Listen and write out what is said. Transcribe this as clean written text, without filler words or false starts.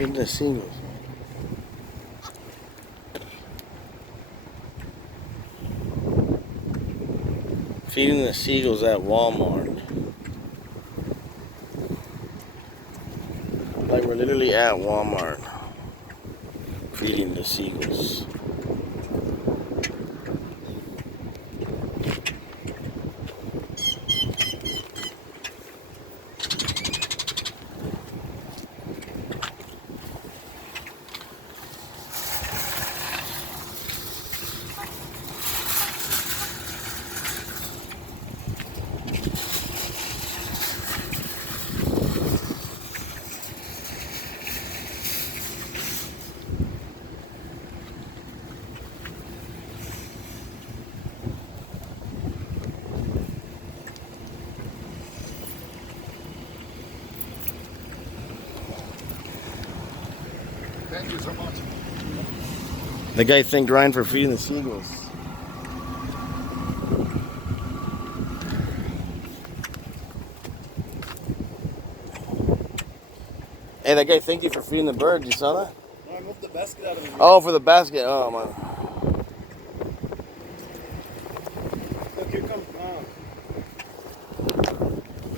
Feeding the seagulls. Feeding the seagulls at Walmart. Like we're literally at Walmart. Feeding the seagulls. Thank you so much. The guy thanked Ryan for feeding the seagulls. Hey, that guy thanked you for feeding the birds. You saw that? No, I moved the basket out of the way. Oh, for the basket. Oh, man.